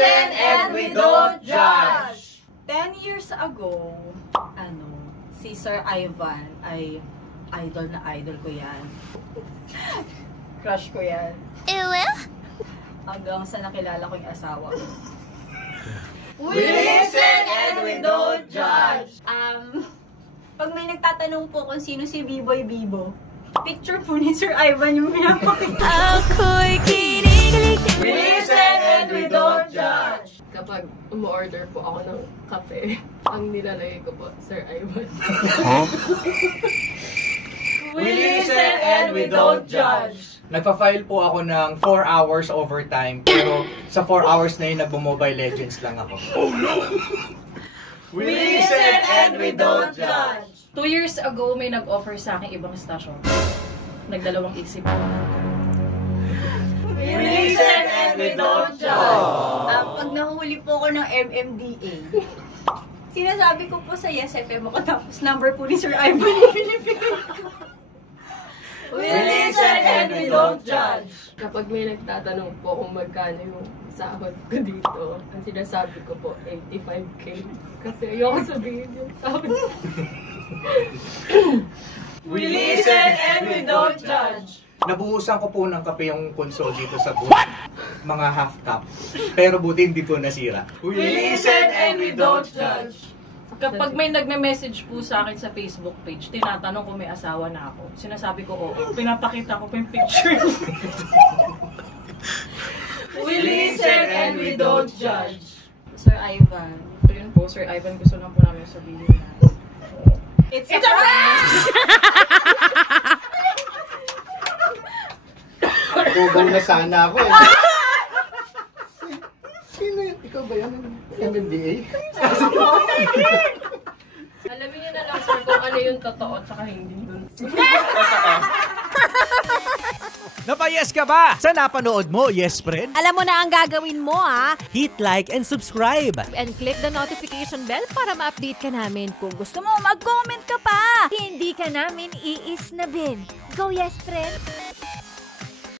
listen and we don't judge. 10 years ago, si Sir Ivan ay idol ko yan. Crush ko yan. Hanggang sa nakilala ko yung asawa ko. We listen and we don't judge. Pag may nagtatanong po kung sino si B-Boy Bibo, picture po ni Sir Ivan yung pinapakita. Ako'y kinikilig. We listen and we don't judge. Kapag umu-order po ako ng kape, ang nilalagay ko po, Sir Ivan. We listen and we don't judge. Nagpa-file po ako ng 4 hours overtime, pero sa 4 hours na yun, nagbo-Mobile Legends lang ako. Oh no! We listen and we don't judge. 2 years ago, may nag-offer sa akin ibang stasyon. Nagdalawang isip ako. We listen and we don't judge. Pag nahuli po ako ng MMDA, sinasabi ko po sa Yes FM ako, tapos number po ni Sir Ivan yung pinipigay ko. We listen and we don't judge. Kapag may nagtatanong po kung magkano yung sahod ko dito, ang sinasabi ko po, 85K. Kasi ayoko sabihin yung sahod. We listen and we don't judge. Nabuhusan ko po ng kape yung console dito sa booth. Mga half cup. Pero buti hindi po nasira. We listen and we don't judge. Kapag may nagme-message po sa akin sa Facebook page, tinatanong kung may asawa na ako. Sinasabi ko, oo. Pinapakita ko po yung picture. We listen and we don't judge. Sir Ivan. So yun po, Sir Ivan, gusto lang po namin sabihin na It's a prank! Kubaw na sana ako eh. Sino yun? Ikaw ba yan? MMDA? Alamin niyo na lang, sir, kung ano yung totoo at saka hindi dun. Napayes ka ba sa napanood mo, yes friend? Alam mo na ang gagawin mo, ha? Hit like and subscribe. And click the notification bell para ma-update ka namin. Kung gusto mo, mag-comment ka pa. Hindi ka namin iisnabin. Go, yes, friend!